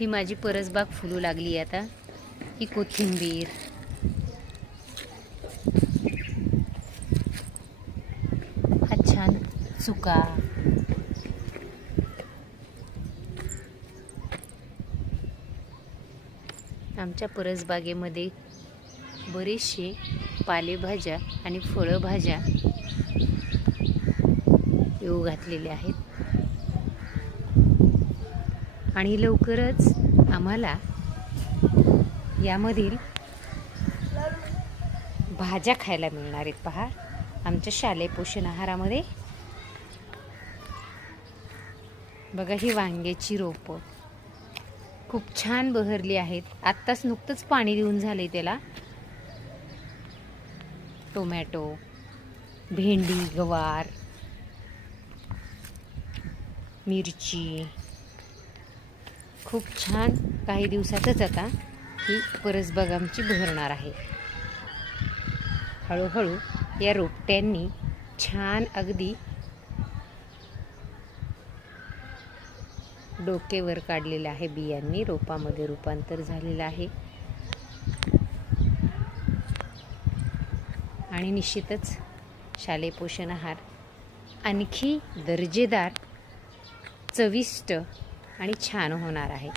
ही माझी परसबाग फुलू लागली आता। ही कोथिंबीर, हा छान चुका, आमच्या परसबागेमध्ये बरेचसे पालेभाज्या आणि फळभाज्या येऊ घातलेल्या आहेत आणि लवकरच आम्हाला यामधील भाज्या खायला मिळणार आहेत। पहा, आमच्या शालेय पोषण आहारामध्ये बघा, ही वांग्याची रोपं खूप छान बहरली आहेत। आत्ताच नुकतंच पाणी देऊन झाले त्याला। टोमॅटो, भेंडी, गवार, मिरची खूप छान। काही दिवसातच आता ही परसबाग आमची बहरणार आहे। हळूहळू या रोपट्यांनी छान अगदी डोकेवर काढलेलं आहे। बियांनी रोपामध्ये रूपांतर झालेलं आहे आणि निश्चितच शालेय पोषण आहार आणखी दर्जेदार, चविष्ट आणि छान होणार आहे।